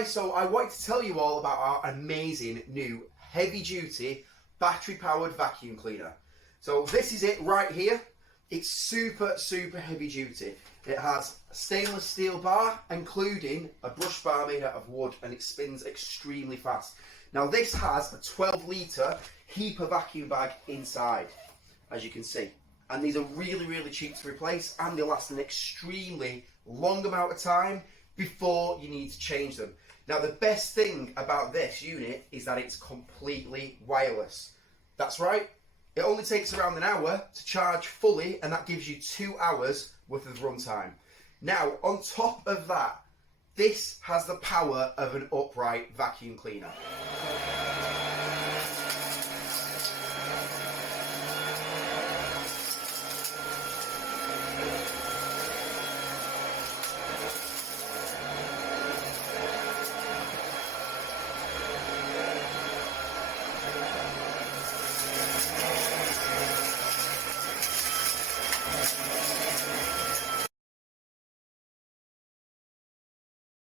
guys, so I wanted to tell you all about our amazing new heavy duty battery powered vacuum cleaner. So this is it right here. It's super heavy duty. It has a stainless steel bar, including a brush bar made out of wood, and it spins extremely fast. Now this has a 12 litre HEPA vacuum bag inside, as you can see. And these are really cheap to replace, and they last an extremely long amount of time before you need to change them. Now the best thing about this unit is that it's completely wireless. That's right, it only takes around an hour to charge fully, and that gives you 2 hours worth of runtime. Now on top of that, this has the power of an upright vacuum cleaner.